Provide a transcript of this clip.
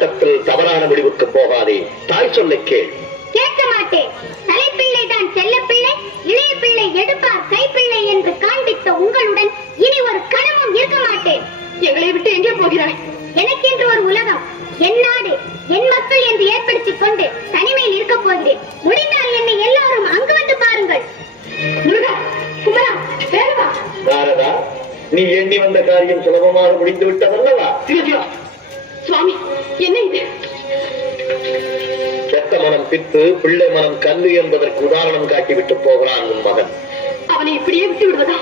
போராட்டத்தில் தவறான முடிவுக்கு போகாதே. தாய் சொல்லை கேள். கேட்க மாட்டேன். தலைப்பிள்ளை தான் செல்ல பிள்ளை, இளைய பிள்ளை எடுப்பார் கைப்பிள்ளை என்று காண்பித்த உங்களுடன் இனி ஒரு கணமும் இருக்க மாட்டேன். எங்களை விட்டு எங்கே போகிறாய்? எனக்கென்று ஒரு உலகம், என் நாடு, என் மக்கள் என்று ஏற்படுத்திக் கொண்டு தனிமையில் இருக்க போகிறேன். முடிந்தால் என்னை எல்லாரும் அங்கு வந்து பாருங்கள். முருகா, குமரா, வேலவா. நாரதா, நீ எண்ணி வந்த காரியம் சுலபமாக முடிந்து விட்டதல்லவா? சிவசிவா, சுவாமி, என்ன இது? செத்த மனம் பித்து, பிள்ளை மனம் கல்லு என்பதற்கு உதாரணம் காட்டிவிட்டு போகிறான் உன் மகன். அவனை இப்படியே விட்டு விடுவதா?